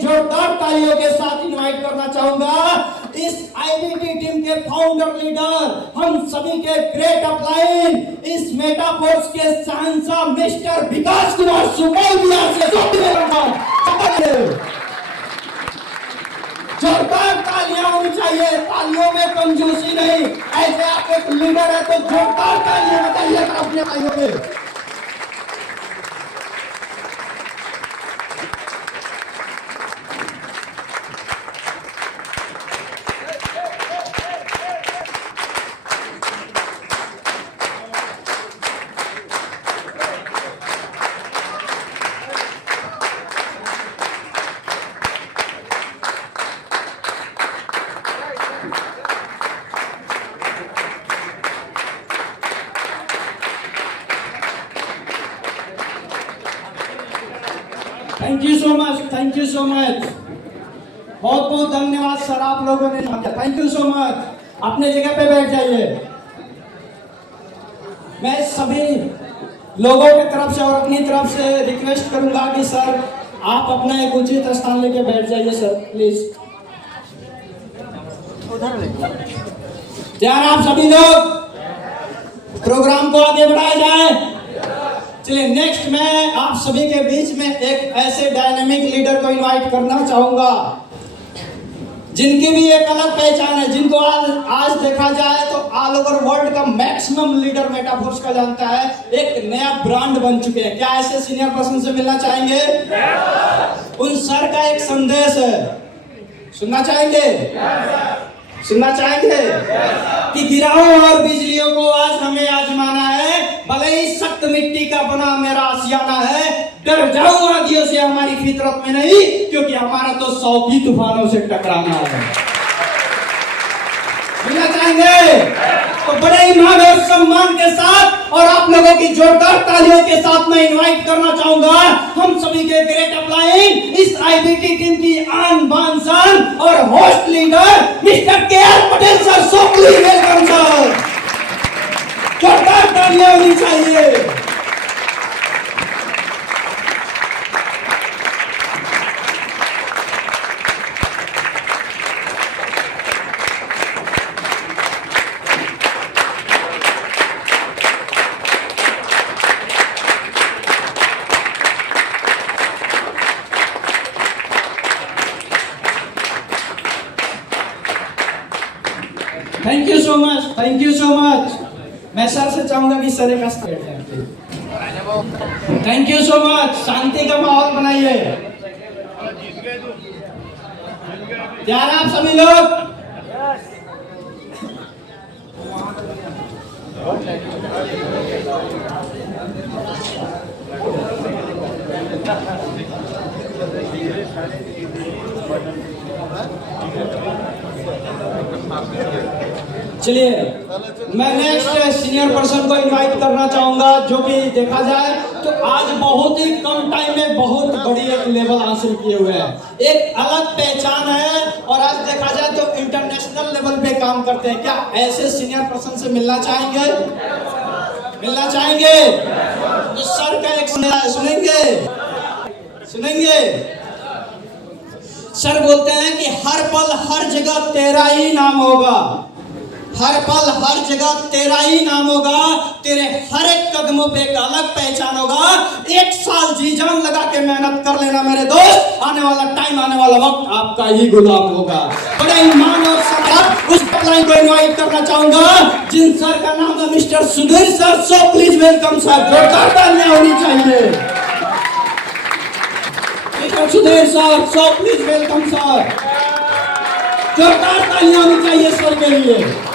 जोरदार तालियों के साथ इनवाइट करना चाहूंगा इस आईबीटी टीम के फाउंडर लीडर, हम सभी के ग्रेट अपलाइन, इस मेटाफोर्स के शहंशाह मिस्टर विकास कुमार सुपौलिया से जोरदार तालियां होनी चाहिए, तालियों में कंजूसी नहीं। ऐसे आप एक लीडर है तो जोरदार तालियां बताइएगा अपने भाइयों के। Thank you so much, thank you so much, बहुत बहुत धन्यवाद सर, आप लोगों ने थैंक यू सो मच। अपने जगह पे बैठ जाइए। मैं सभी लोगों की तरफ से और अपनी तरफ से रिक्वेस्ट करूंगा कि सर आप अपना एक उचित स्थान लेके बैठ जाइए सर, प्लीज। यार आप सभी लोग प्रोग्राम को आगे बढ़ाया जाए। चलिए नेक्स्ट मैं आप सभी के बीच में एक ऐसे डायनामिक लीडर को इनवाइट करना चाहूंगा जिनकी भी एक अलग पहचान है, जिनको आज देखा जाए तो ऑल ओवर वर्ल्ड का मैक्सिमम लीडर मेटाफोर्स का जानता है, एक नया ब्रांड बन चुके हैं। क्या ऐसे सीनियर पर्सन से मिलना चाहेंगे? उन सर का एक संदेश है, सुनना चाहेंगे? सुनना चाहेंगे कि गिराओं और बिजलियों को आज हमें आजमाना है, भले ही सख्त मिट्टी का बना मेरा आशियाना है, डर जाऊं आगियों से हमारी फितरत में नहीं, क्योंकि हमारा तो 100 की तूफानों से टकराना है। मिलना चाहेंगे तो बड़े ईमान और सम्मान के साथ और आप लोगों की जोरदार तालियों के साथ मैं इनवाइट करना चाहूंगा हम सभी के ग्रेट अपलाइन, इस आईबीटी टीम की आन बान शान और host leader mister KR. Patel sir. So please welcome sir, जोरदार तालियां होनी चाहिए। Thank you so much, thank you so much. मैं सर से चाहूंगा कि सर एक थैंक यू सो मच। शांति का माहौल बनाइए यार आप सभी लोग। चलिए मैं नेक्स्ट सीनियर पर्सन को इनवाइट करना चाहूंगा, जो कि देखा जाए तो आज बहुत ही कम टाइम में बहुत बड़ी एक लेवल हासिल किए हुए हैं, एक अलग पहचान है और आज देखा जाए तो इंटरनेशनल लेवल पे काम करते हैं। क्या ऐसे सीनियर पर्सन से मिलना चाहेंगे? मिलना चाहेंगे तो सर का एक सुनेंगे? सुनेंगे? सर बोलते हैं कि हर पल हर जगह तेरा ही नाम होगा, हर पल हर जगह तेरा ही नाम होगा, तेरे हर एक कदमों पे एक अलग पहचान होगा। 1 साल जी जान लगा के मेहनत कर लेना मेरे दोस्त, आने वाला टाइम, आने वाला वक्त आपका ही गुलाम होगा। बड़े ईमान और सत्कार उस अपलाइन को इनवाइट करना चाहूंगा जिन सर का नाम है mister Sudhir sir. So please welcome sir, जोरदार तालियां होनी चाहिए mister Sudhir sir. So please welcome sir, जोरदार तालियां होनी चाहिए सर के लिए।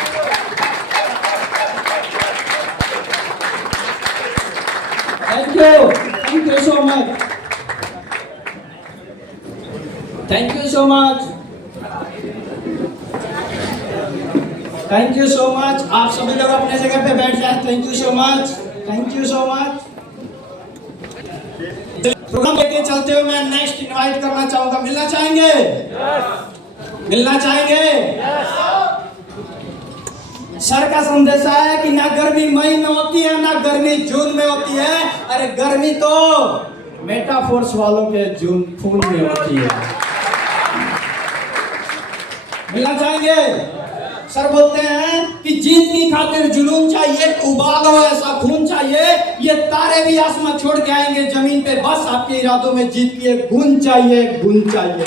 Thank you so much. Thank you so much. Thank you so much. आप सभी लोग अपने जगह पे बैठ जाएं। Thank you so much. Thank you so much. Program लेके चलते हुए मैं नेक्स्ट इनवाइट करना चाहूंगा। मिलना चाहेंगे? yes. मिलना चाहेंगे? yes. सर का संदेश है कि ना गर्मी मई में होती है ना गर्मी जून में होती है, अरे गर्मी तो मेटाफोर्स वालों के जून खून में होती है। मिलना चाहेंगे? सर बोलते हैं कि जीत की खातिर जुनून चाहिए, उबालो ऐसा खून चाहिए, ये तारे भी आसमां छोड़ के आएंगे जमीन पे, बस आपके इरादों में जीत की एक गुण चाहिए, गुण चाहिए।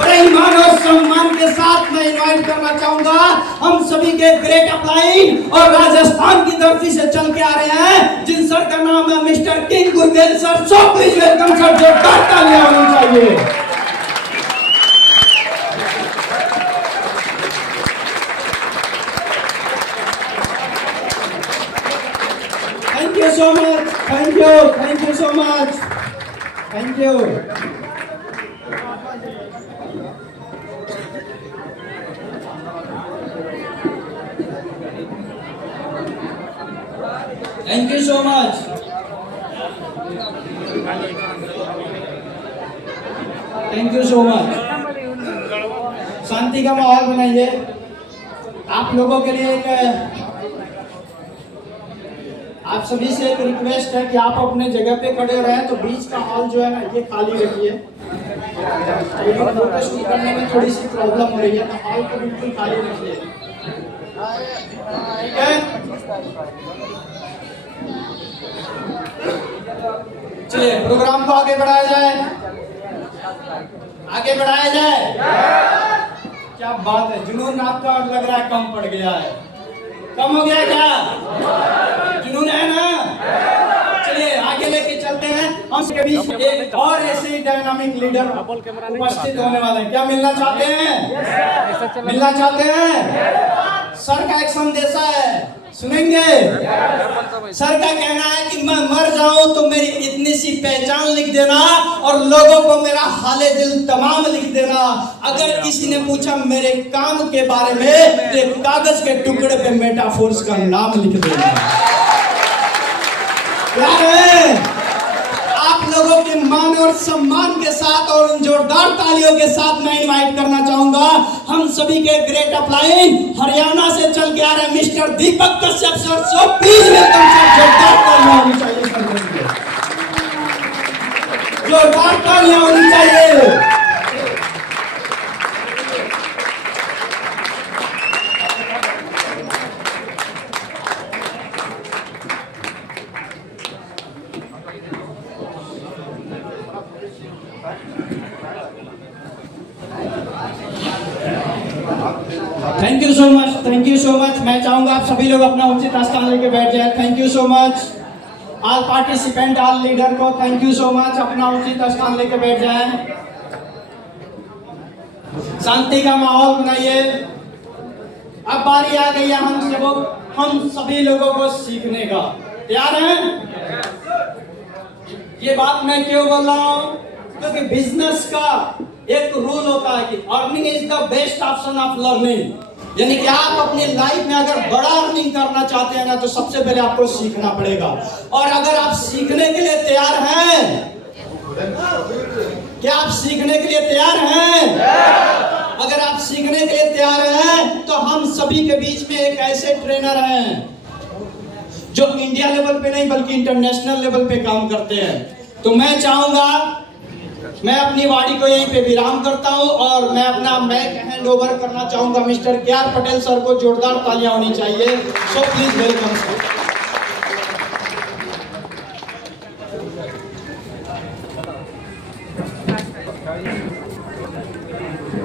बड़े ईमान और सम्मान के साथ मैं इनवाइट करना चाहूंगा हम सभी के ग्रेट अपलाइन और राजस्थान की धरती से चल के आ रहे हैं, जिन सर का नाम है mister King Gurgel sir. So please welcome sir, जोरदार तालियां होनी चाहिए। Thank you so much. Thank you. Thank you so much. Thank you. Thank you so much. Thank you so much. शांति का माहौल बनाइए। आप लोगों के लिए आप सभी से एक रिक्वेस्ट है कि आप अपने जगह पे खड़े रहें, तो बीच का हॉल जो है ना ये खाली रखिए। फोटो शूट करने में थोड़ी सी प्रॉब्लम हो रही है, तो हॉल को बिल्कुल खाली रखिए, ठीक है? चलिए प्रोग्राम को आगे बढ़ाया जाए, आगे बढ़ाया जाए। क्या बात है, जुनून आपका लग रहा है कम पड़ गया है, कम हो गया क्या? जुनून है ना? चलिए आगे लेके चलते हैं। हम इसके बीच एक और ऐसे ही डायनामिक लीडर उपस्थित होने वाले हैं। क्या मिलना चाहते हैं? मिलना चाहते हैं? सर का एक संदेशा है, सुनेंगे? सर का कहना है कि मैं मर जाऊं तो मेरी इतनी सी पहचान लिख देना और लोगों को मेरा हाले दिल तमाम लिख देना। अगर किसी ने पूछा मेरे काम के बारे में तो एक कागज के टुकड़े पे मेटाफोर्स का नाम लिख देना। क्या है? आप लोगों के मान और सम्मान के साथ और उन जोरदार तालियों के साथ मैं इनवाइट करना चाहूंगा हम सभी के ग्रेट अपलाइन हरियाणा से चल के आ रहे हैं mister Deepak Kashyap sir. So please welcome sir, जोरदार तालियां होनी चाहिए, जोरदार तालियां होनी चाहिए। Thank you so much, thank you so much. मैं चाहूंगा आप सभी लोग अपना उचित स्थान लेके बैठ जाए। Thank you so much all participant, all leader को थैंक यू सो मच। अपना उचित स्थान लेके बैठ जाए, शांति का माहौल बनाइए। अब बारी आ गई है हम सभी लोगों को सीखने का। तैयार हैं? ये बात मैं क्यों बोल रहा हूँ? क्योंकि बिजनेस का एक रूल होता है कि earning is the best option of learning. यानी कि आप अपनी लाइफ में अगर बड़ा अर्निंग करना चाहते हैं ना, तो सबसे पहले आपको सीखना पड़ेगा। और अगर आप सीखने के लिए तैयार हैं, क्या आप सीखने के लिए तैयार हैं? अगर आप सीखने के लिए तैयार हैं तो हम सभी के बीच में एक ऐसे ट्रेनर हैं जो इंडिया लेवल पे नहीं बल्कि इंटरनेशनल लेवल पे काम करते हैं। तो मैं चाहूंगा, मैं अपनी वाणी को यहीं पे विराम करता हूं और मैं अपना मैक हैंड ओवर करना चाहूंगा मिस्टर के.आर. पटेल सर को। जोरदार तालियां होनी चाहिए। सो प्लीज वेलकम सर।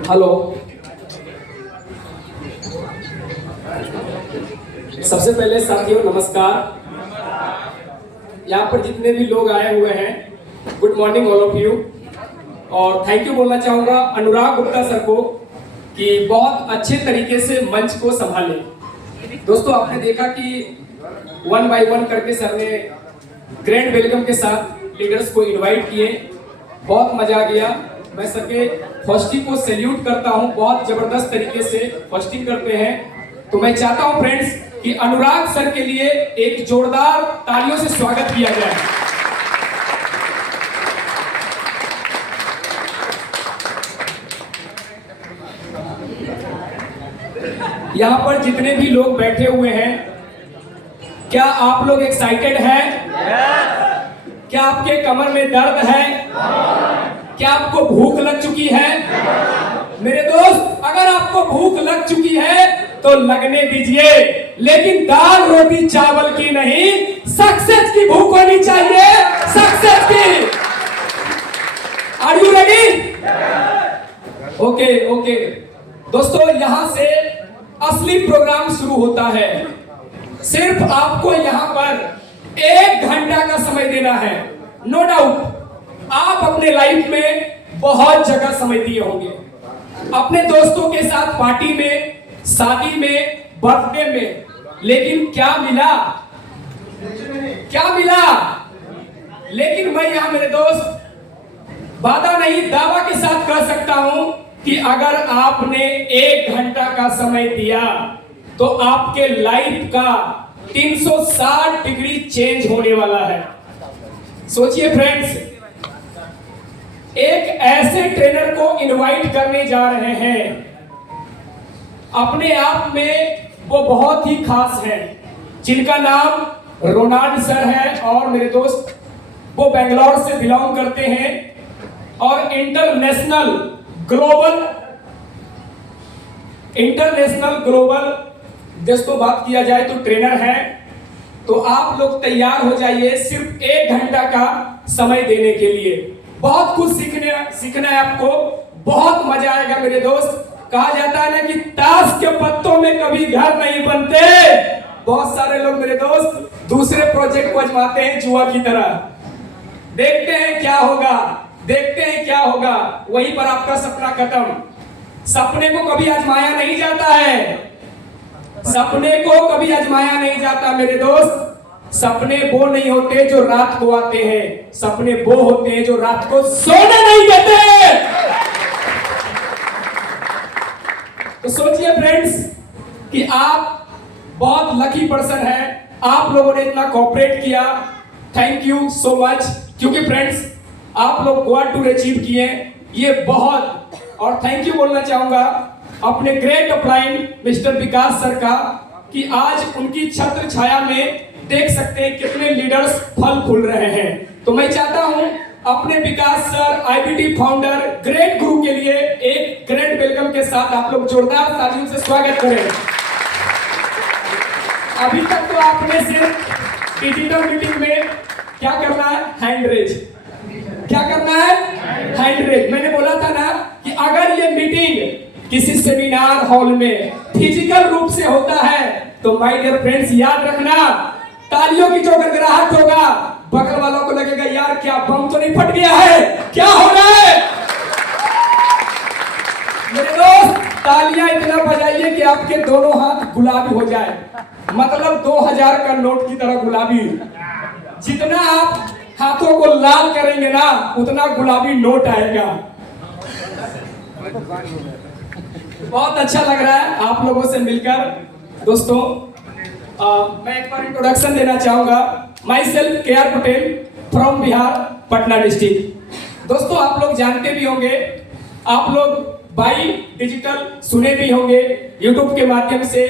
हेलो, सबसे पहले साथियों नमस्कार। यहाँ पर जितने भी लोग आए हुए हैं, good morning all of you. और थैंक यू बोलना चाहूंगा अनुराग गुप्ता सर को कि बहुत अच्छे तरीके से मंच को संभाले। दोस्तों आपने देखा कि 1 बाय 1 करके सर ने ग्रैंड वेलकम के साथ लीडर्स को इनवाइट किए। बहुत मजा आ गया। मैं सर के होस्टिंग को सैल्यूट करता हूं, बहुत जबरदस्त तरीके से होस्टिंग करते हैं। तो मैं चाहता हूं फ्रेंड्स कि अनुराग सर के लिए एक जोरदार तालियों से स्वागत किया जाए। यहां पर जितने भी लोग बैठे हुए हैं, क्या आप लोग एक्साइटेड हैं? क्या आपके कमर में दर्द है? क्या आपको भूख लग चुकी है? मेरे दोस्त, अगर आप आपको भूख लग चुकी है तो लगने दीजिए, लेकिन दाल रोटी चावल की नहीं, सक्सेस की भूख होनी चाहिए, सक्सेस की। Are you ready? ओके दोस्तों, यहां से असली प्रोग्राम शुरू होता है। सिर्फ आपको यहां पर 1 घंटा का समय देना है। नो डाउट आप अपने लाइफ में बहुत जगह समय दिए होंगे, अपने दोस्तों के साथ पार्टी में, शादी में, बर्थडे में, लेकिन क्या मिला? क्या मिला? लेकिन मैं यहां मेरे दोस्त वादा नहीं दावा के साथ कह सकता हूं कि अगर आपने 1 घंटा का समय दिया तो आपके लाइफ का 360 डिग्री चेंज होने वाला है। सोचिए फ्रेंड्स, एक ऐसे ट्रेनर को इनवाइट करने जा रहे हैं, अपने आप में वो बहुत ही खास है, जिनका नाम रोनाल्ड सर है और मेरे दोस्त वो बेंगलोर से बिलोंग करते हैं और इंटरनेशनल ग्लोबल दोस्तों बात किया जाए तो ट्रेनर है। तो आप लोग तैयार हो जाइए सिर्फ 1 घंटा का समय देने के लिए। बहुत कुछ सीखना है आपको, बहुत मजा आएगा मेरे दोस्त। कहा जाता है ना कि ताश के पत्तों में कभी घर नहीं बनते। बहुत सारे लोग मेरे दोस्त दूसरे प्रोजेक्ट को आजमाते हैं जुआ की तरह, देखते हैं क्या होगा, वहीं पर आपका सपना खत्म। सपने को कभी आजमाया नहीं जाता है, सपने को कभी आजमाया नहीं जाता मेरे दोस्त। सपने वो नहीं होते जो रात को आते हैं, सपने वो होते हैं जो रात को सोने नहीं देते। तो सोचिए फ्रेंड्स कि आप बहुत लकी पर्सन हैं, आप लोगों ने इतना कोऑपरेट किया, थैंक यू सो मच। क्योंकि फ्रेंड्स आप लोग गोवा टूर अचीव किए, ये बहुत, और थैंक यू बोलना चाहूंगा अपने ग्रेट अपलाइन मिस्टर विकास सर का कि आज उनकी छत्र छाया में देख सकते हैं कितने लीडर्स फल फूल रहे हैं। तो मैं चाहता हूं अपने विकास सर आईबीटी फाउंडर ग्रेट गुरु के लिए एक ग्रेट वेलकम के साथ आप लोग जोरदार तालियों से स्वागत करें। अभी तक तो आपने सिर्फ डिजिटल मीटिंग में क्या करना है, हैंड रेज। क्या करना है? Hand raise. मैंने बोला था ना कि अगर ये मीटिंग किसी सेमिनार हॉल में फिजिकल रूप से होता है तो माय डियर फ्रेंड्स याद रखना, तालियों की जो गड़गड़ाहट होगा बगल वालों को लगेगा यार क्या बम तो नहीं फट गया है, क्या हो रहा है। मेरे दोस्त तालियां इतना बजाइए कि आपके दोनों हाथ गुलाबी हो जाए, मतलब 2000 का नोट की तरह गुलाबी। जितना आप हाथों को लाल करेंगे ना उतना गुलाबी नोट आएगा। बहुत अच्छा लग रहा है आप लोगों से मिलकर दोस्तों। मैं एक बार इंट्रोडक्शन देना चाहूंगा। Myself K R Patel from Bihar, Patna district. दोस्तों आप लोग जानते भी होंगे, आप लोग बाई डिजिटल सुने भी होंगे, यूट्यूब के माध्यम से,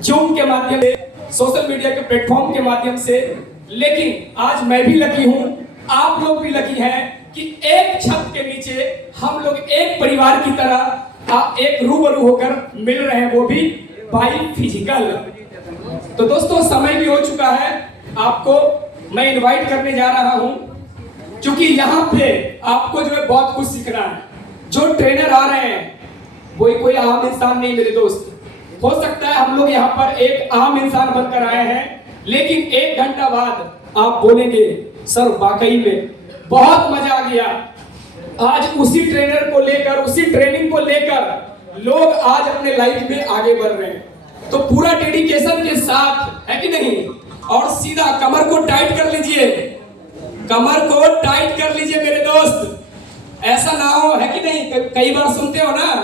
जूम के माध्यम से, सोशल मीडिया के प्लेटफॉर्म के माध्यम से। लेकिन आज मैं भी लकी हूं, आप लोग भी लकी हैं कि एक छत के नीचे हम लोग एक परिवार की तरह एक रूबरू होकर मिल रहे हैं, वो भी बाई फिजिकल। तो दोस्तों समय भी हो चुका है, आपको मैं इनवाइट करने जा रहा हूं, क्योंकि यहाँ पे आपको जो है बहुत कुछ सीखना है। जो ट्रेनर आ रहे हैं वही कोई आम इंसान नहीं मेरे दोस्त। हो सकता है हम लोग यहाँ पर एक आम इंसान बनकर आए हैं, लेकिन 1 घंटा बाद आप बोलेंगे सर वाकई में बहुत मजा आ गया। आज उसी ट्रेनर को लेकर, उसी ट्रेनिंग को लेकर लोग आज अपने लाइफ में आगे बढ़ रहे हैं। तो पूरा डेडिकेशन के साथ, है कि नहीं, और सीधा कमर को टाइट कर लीजिए, कमर को टाइट कर लीजिए मेरे दोस्त। ऐसा ना हो, है कि नहीं, कई बार सुनते हो ना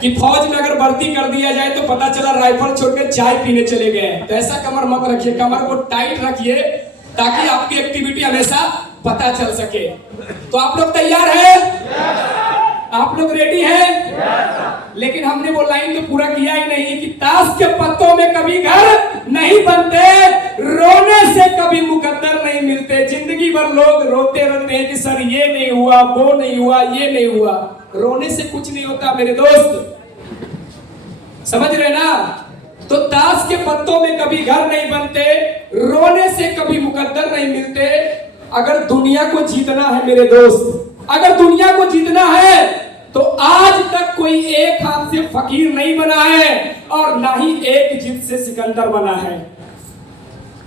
कि फौज में अगर भर्ती कर दिया जाए तो पता चला राइफल छोड़कर चाय पीने चले गए। तो ऐसा कमर मत रखिए, कमर को टाइट रखिए ताकि आपकी एक्टिविटी हमेशा पता चल सके। तो आप लोग तैयार हैं? आप लोग रेडी हैं? लेकिन हमने वो लाइन तो पूरा किया ही नहीं कि ताश के पत्तों में कभी घर नहीं बनते, रोने से कभी मुकद्दर नहीं मिलते। जिंदगी भर लोग रोते रहते हैं कि सर ये नहीं हुआ, वो नहीं हुआ, ये नहीं हुआ। रोने से कुछ नहीं होता मेरे दोस्त। समझ रहे ना? तो ताश के पत्तों में कभी घर नहीं बनते, रोने से कभी मुकद्दर नहीं मिलते। अगर दुनिया को जीतना है मेरे दोस्त, अगर दुनिया को जीतना है तो आज तक कोई एक हाथ से फकीर नहीं बना है और ना ही एक जीत से सिकंदर बना है।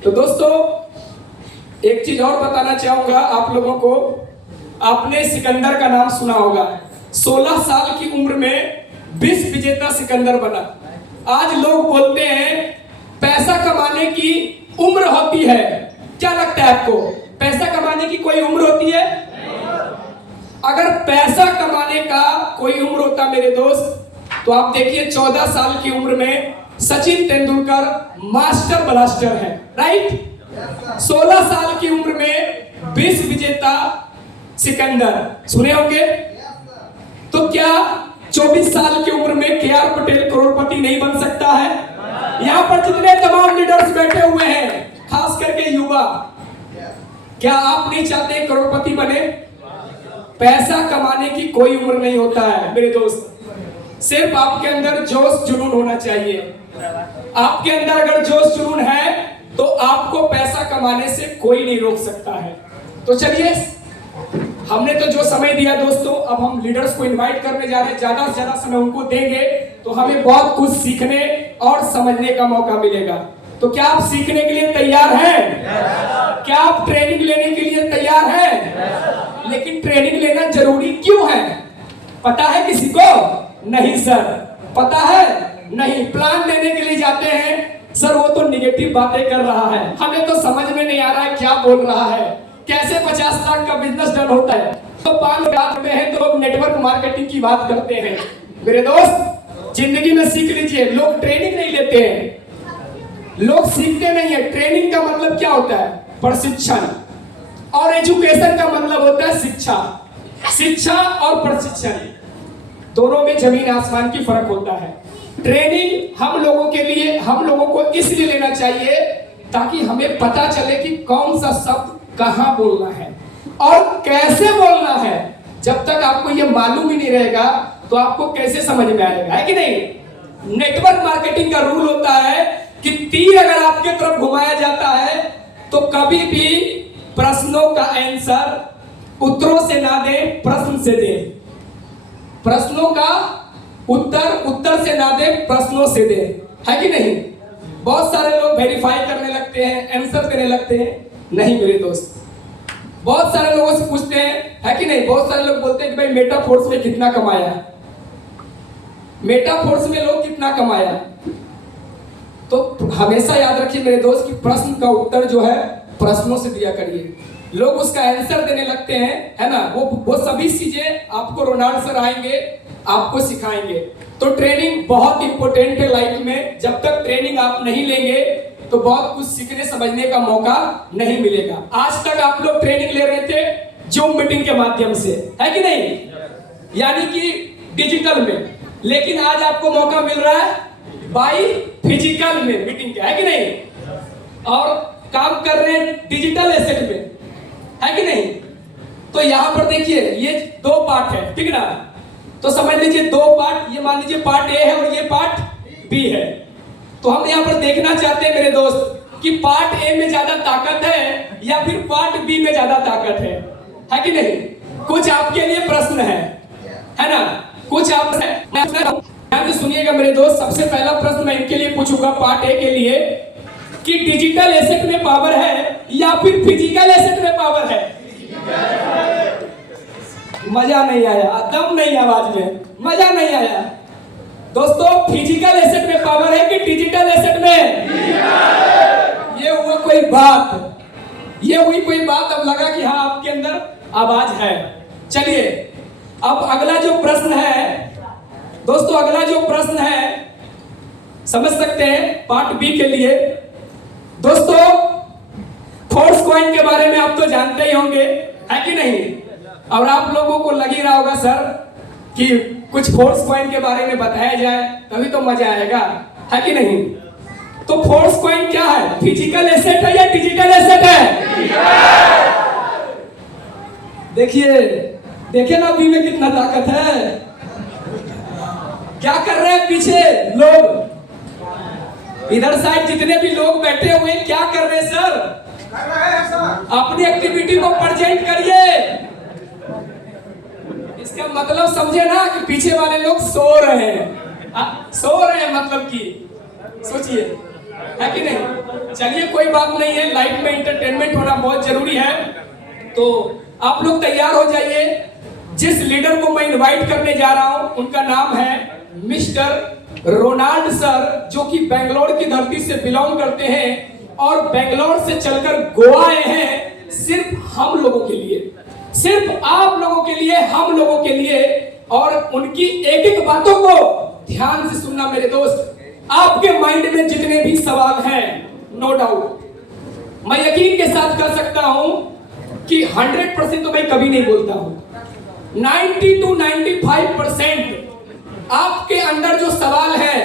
तो दोस्तों एक चीज और बताना चाहूंगा आप लोगों को। आपने सिकंदर का नाम सुना होगा। 16 साल की उम्र में विश्व विजेता सिकंदर बना। आज लोग बोलते हैं पैसा कमाने की उम्र होती है। क्या लगता है आपको, पैसा कमाने की कोई उम्र होती है? अगर पैसा कमाने का कोई उम्र होता मेरे दोस्त, तो आप देखिए 14 साल की उम्र में सचिन तेंदुलकर मास्टर ब्लास्टर है, राइट? 16 साल की उम्र में विश्व विजेता सिकंदर सुने होंगे। तो क्या 24 साल की उम्र में KR पटेल करोड़पति नहीं बन सकता है? यहां पर जितने तमाम लीडर्स बैठे हुए हैं, खास करके युवा, क्या आप नहीं चाहते करोड़पति बने? पैसा कमाने की कोई उम्र नहीं होता है मेरे दोस्त। सिर्फ आपके अंदर जोश जुनून होना चाहिए। आपके अंदर अगर जोश जुनून है तो आपको पैसा कमाने से कोई नहीं रोक सकता है। तो चलिए, हमने तो जो समय दिया दोस्तों, अब हम लीडर्स को इनवाइट करने जा रहे हैं। ज्यादा से ज्यादा समय उनको देंगे तो हमें बहुत कुछ सीखने और समझने का मौका मिलेगा। तो क्या आप सीखने के लिए तैयार हैं? क्या आप ट्रेनिंग लेने के लिए तैयार हैं? लेकिन ट्रेनिंग लेना जरूरी क्यों है, पता है किसी को? नहीं सर, पता है नहीं। प्लान देने के लिए जाते हैं, सर वो तो निगेटिव बातें कर रहा है, हमें तो समझ में नहीं आ रहा है क्या बोल रहा है, कैसे 50 लाख का बिजनेस डन होता है। तो 5 लाख में है तो लोग नेटवर्क मार्केटिंग की बात करते हैं। मेरे दोस्त जिंदगी में सीख लीजिए, लोग ट्रेनिंग नहीं लेते हैं, लोग सीखते नहीं है। ट्रेनिंग का मतलब क्या होता है? प्रशिक्षण। और एजुकेशन का मतलब होता है शिक्षा। शिक्षा और प्रशिक्षण दोनों में जमीन आसमान की फर्क होता है। ट्रेनिंग हम लोगों के लिए, हम लोगों को इसलिए लेना चाहिए ताकि हमें पता चले कि कौन सा शब्द कहां बोलना है और कैसे बोलना है। जब तक आपको यह मालूम ही नहीं रहेगा तो आपको कैसे समझ में आएगा, है कि नहीं? नेटवर्क मार्केटिंग का रूल होता है कि तीर अगर आपके तरफ घुमाया जाता है तो कभी भी प्रश्नों का आंसर उत्तरों से ना दे, प्रश्न से दे। प्रश्नों का उत्तर से ना दे, प्रश्नों से दे, है कि नहीं? बहुत सारे लोग वेरीफाई करने लगते हैं, आंसर देने लगते हैं। नहीं मेरे दोस्त, बहुत सारे लोगों से पूछते हैं, है कि नहीं? बहुत सारे लोग बोलते हैं कि भाई मेटाफोर्स में कितना कमाया, मेटाफोर्स में लोग कितना कमाया। तो हमेशा याद रखिए मेरे दोस्त कि प्रश्न का उत्तर जो है प्रश्नों से दिया करिए। लोग उसका आंसर देने लगते हैं, है ना? वो सभी चीजें आपको रोनाल्ड सर आएंगे, आपको सिखाएंगे। तो ट्रेनिंग बहुत इंपॉर्टेंट है लाइफ में। जब तक ट्रेनिंग आप नहीं लेंगे तो बहुत कुछ सीखने समझने का मौका नहीं मिलेगा। आज तक आप लोग ट्रेनिंग ले रहे थे जूम मीटिंग के माध्यम से, है कि नहीं? यानी कि डिजिटल में। लेकिन आज आपको मौका मिल रहा है बाई फिजिकल में मीटिंग का, है कि नहीं? और काम कर रहे हैं डिजिटल एसेट में, है कि नहीं? तो यहां पर देखिए ये 2 पार्ट है, ठीक ना? तो समझ लीजिए 2 पार्ट, ये मान लीजिए पार्ट ए है और ये पार्ट बी है। तो हम यहां पर देखना चाहते हैं मेरे दोस्त कि पार्ट ए में ज्यादा ताकत है या फिर पार्ट बी में ज्यादा ताकत है कि नहीं? कुछ आपके लिए प्रश्न है ना? कुछ आप ध्यान से सुनिएगा मेरे दोस्त। सबसे पहला प्रश्न मैं इनके लिए पूछूंगा पार्ट ए के लिए कि डिजिटल एसेट में पावर है या फिर फिजिकल एसेट में पावर है? मजा नहीं आया, दम नहीं आवाज में, मजा नहीं आया। दोस्तों फिजिकल एसेट में पावर है कि डिजिटल एसेट में? ये हुआ कोई बात, ये हुई कोई बात। अब लगा कि हाँ आपके अंदर आवाज है। चलिए अब अगला जो प्रश्न है दोस्तों, अगला जो प्रश्न है समझ सकते हैं पार्ट बी के लिए। दोस्तों फोर्स कॉइन के बारे में आप तो जानते ही होंगे, है कि नहीं? और आप लोगों को लग ही रहा होगा सर कि कुछ फोर्स कॉइन के बारे में बताया जाए तभी तो मजा आएगा, है कि नहीं? तो फोर्स कॉइन क्या है? फिजिकल एसेट है या डिजिटल एसेट है? देखिए देखिए ना अभी में कितना ताकत है। क्या कर रहे हैं? पीछे लोग, इधर साइड जितने भी लोग बैठे हुए हैं, क्या कर रहे हैं सर? अपनी एक्टिविटी को प्रेजेंट करिए। इसका मतलब समझे ना कि पीछे वाले लोग सो रहे हैं। सो रहे हैं मतलब कि सोचिए, है कि नहीं? चलिए कोई बात नहीं है, लाइफ में एंटरटेनमेंट होना बहुत जरूरी है। तो आप लोग तैयार हो जाइए। जिस लीडर को मैं इनवाइट करने जा रहा हूं उनका नाम है मिस्टर रोनाल्ड सर, जो कि बेंगलोर की धरती से बिलोंग करते हैं और बेंगलोर से चलकर गोवा आए हैं सिर्फ हम लोगों के लिए, सिर्फ आप लोगों के लिए, हम लोगों के लिए। और उनकी एक एक बातों को ध्यान से सुनना मेरे दोस्त। आपके माइंड में जितने भी सवाल हैं, नो डाउट मैं यकीन के साथ कर सकता हूं कि 100% तो मैं कभी नहीं बोलता हूं, 90 to 95% आपके अंदर जो सवाल है,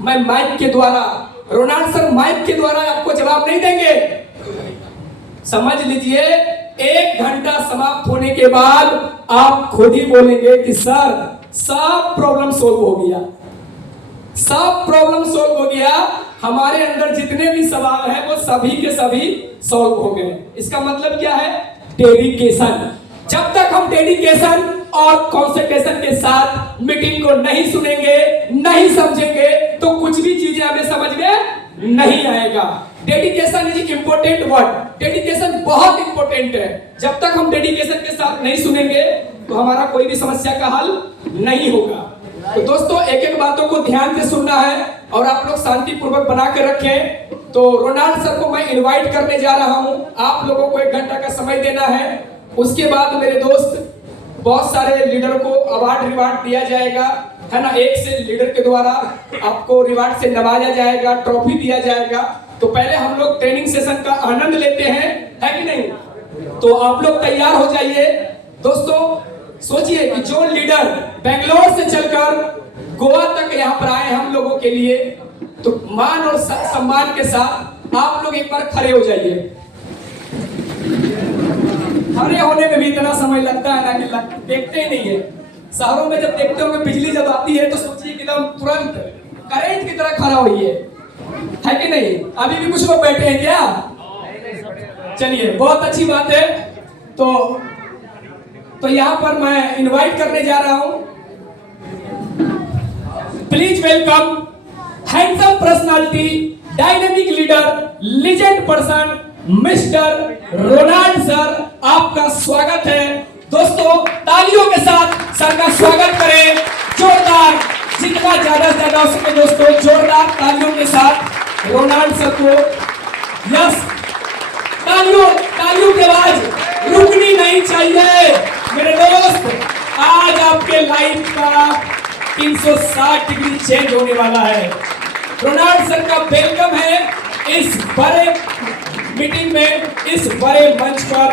मैं माइक के द्वारा, रोनाल्ड सर माइक के द्वारा आपको जवाब नहीं देंगे। समझ लीजिए 1 घंटा समाप्त होने के बाद आप खुद ही बोलेंगे कि सर सब प्रॉब्लम सोल्व हो गया, सब प्रॉब्लम सोल्व हो गया, हमारे अंदर जितने भी सवाल हैं वो सभी के सभी सॉल्व हो गए। इसका मतलब क्या है? डेडिकेशन। जब तक हम डेडिकेशन और कंसंट्रेशन के साथ मीटिंग को नहीं सुनेंगे, नहीं समझेंगे, तो कुछ भी चीजें हमें समझ में नहीं आएगा। Dedication is important word, dedication बहुत इंपॉर्टेंट है। जब तक हम डेडिकेशन के साथ नहीं सुनेंगे तो हमारा कोई भी समस्या का हल नहीं होगा। तो दोस्तों एक एक बातों को ध्यान से सुनना है और आप लोग शांतिपूर्वक बना के रखें। तो रोनाल्ड सर को मैं इनवाइट करने जा रहा हूं, आप लोगों को 1 घंटा का समय देना है। उसके बाद मेरे दोस्त बहुत सारे लीडर को अवार्ड रिवार्ड दिया जाएगा, है ना। एक से लीडर के द्वारा आपको रिवार्ड से नवाजा जाएगा, ट्रॉफी दिया जाएगा। तो पहले हम लोग ट्रेनिंग सेशन का आनंद लेते हैं, है कि नहीं? तो आप लोग तैयार हो जाइए। दोस्तों सोचिए कि जो लीडर बेंगलोर से चलकर गोवा तक यहाँ पर आए हम लोगों के लिए, तो मान और सम्मान के साथ आप लोग एक बार खड़े हो जाइए। खड़े होने में भी इतना समय लगता है ना कि देखते ही नहीं है। शहरों में जब देखते हो बिजली जब आती है तो सोचिए कि एकदम तुरंत करंट की तरह खड़ा हुई है कि नहीं? अभी भी कुछ लोग बैठे हैं क्या? चलिए बहुत अच्छी बात है। तो यहाँ पर मैं इनवाइट करने जा रहा हूं, please welcome handsome personality, dynamic leader, legend person mister Ronald sir, आपका स्वागत है। दोस्तों तालियों के साथ सर का स्वागत करें, जोरदार, जितना ज्यादा से ज्यादा हो सके दोस्तों जोरदार तालियों के साथ रोनाल्ड सर को। यस, तालियों की आवाज रुकनी नहीं चाहिए मेरे दोस्त। आज आपके लाइफ का 360 डिग्री चेंज होने वाला है। रोनाल्ड सर का वेलकम है इस बड़े मीटिंग में, इस बड़े मंच पर।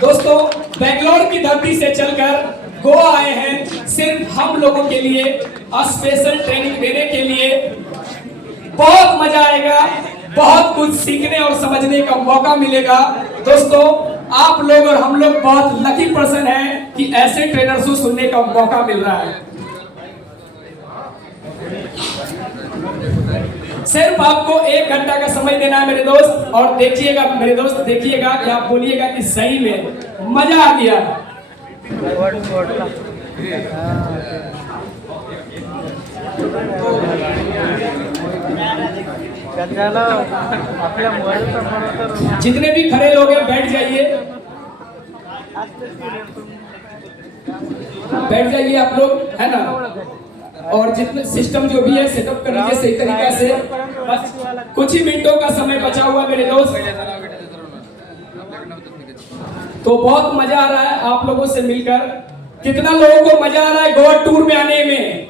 दोस्तों बेंगलोर की धरती से चलकर गोवा आए हैं सिर्फ हम लोगों के लिए स्पेशल ट्रेनिंग देने के लिए। बहुत मजा आएगा, बहुत कुछ सीखने और समझने का मौका मिलेगा। दोस्तों आप लोग और हम लोग बहुत लकी पर्सन हैं कि ऐसे ट्रेनर्स को सुनने का मौका मिल रहा है। सिर्फ आपको 1 घंटा का समय देना है मेरे दोस्त। और देखिएगा मेरे दोस्त, देखिएगा कि आप बोलिएगा कि सही में मजा आ गया। जितने भी खड़े लोग हैं बैठ जाइए, बैठ जाइए आप लोग, है ना। और जितने सिस्टम जो भी है सेटअप कर लीजिए सही तरीके से। बस कुछ ही मिनटों का समय बचा हुआ मेरे दोस्त। तो बहुत मजा आ रहा है आप लोगों से मिलकर। कितना लोगों को मजा आ रहा है गोवा टूर में आने में?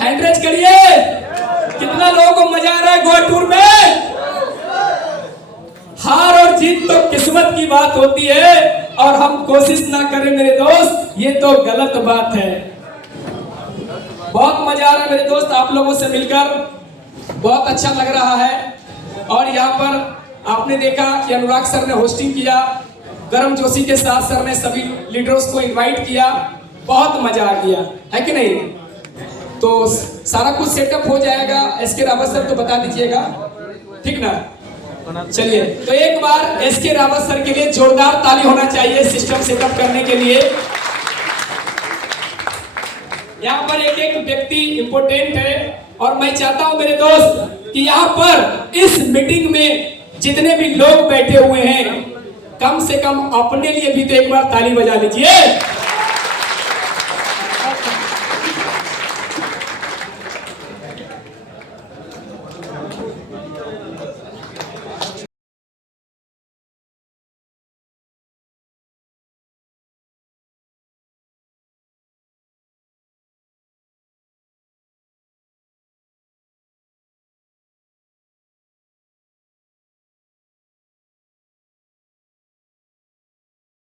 हैंड रेज करिए। कितना लोगों को मजा आ रहा है गोवा टूर में? हार और जीत तो किस्मत की बात होती है और हम कोशिश ना करें मेरे दोस्त, ये तो गलत बात है। बहुत मजा आ रहा है मेरे दोस्त आप लोगों से मिलकर, बहुत अच्छा लग रहा है। और यहाँ पर आपने देखा कि अनुराग सर ने होस्टिंग किया, गर्मजोशी के साथ सर ने सभी लीडर्स को इनवाइट किया, बहुत मजा आ गया, है कि नहीं? तो सारा कुछ सेटअप हो जाएगा, एसके रावत सर तो बता दीजिएगा, ठीक ना? चलिए, तो एक बार एसके रावत सर के लिए जोरदार ताली होना चाहिए सिस्टम सेटअप करने के लिए। यहाँ पर एक एक व्यक्ति इंपोर्टेंट है और मैं चाहता हूं मेरे दोस्त कि यहाँ पर इस मीटिंग में जितने भी लोग बैठे हुए हैं, कम से कम अपने लिए भी तो एक बार ताली बजा लीजिए।